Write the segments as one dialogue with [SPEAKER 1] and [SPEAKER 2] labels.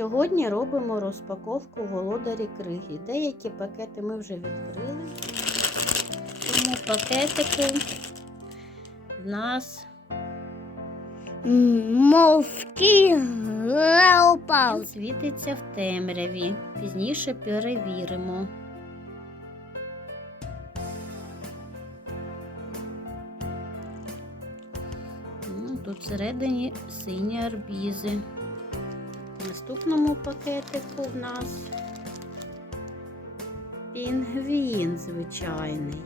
[SPEAKER 1] Сьогодні робимо розпаковку володарі криги. Деякі пакети ми вже відкрили. В цьому пакетику в нас
[SPEAKER 2] Мовки леопард.
[SPEAKER 1] світиться в темряві. Пізніше перевіримо. Ну, Тут всередині сині арбізи. Наступному пакетику в нас пінгвін звичайний.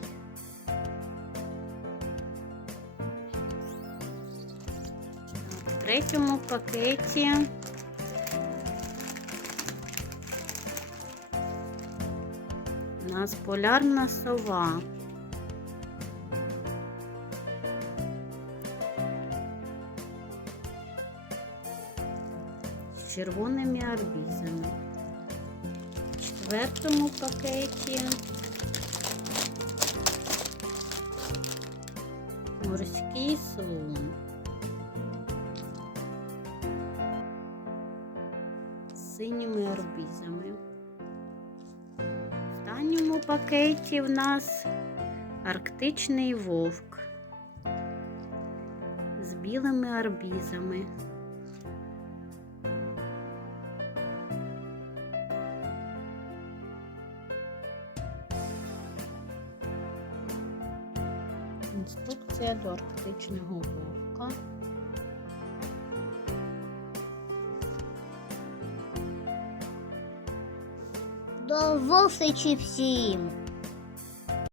[SPEAKER 1] В третьому пакеті у нас полярна сова. Червоними арбізами. В четвертому пакеті морський слон. з синіми арбізами. В останньому пакеті в нас арктичний вовк з білими арбізами. Інструкція до арктичного вовка.
[SPEAKER 2] До зустрічі всім!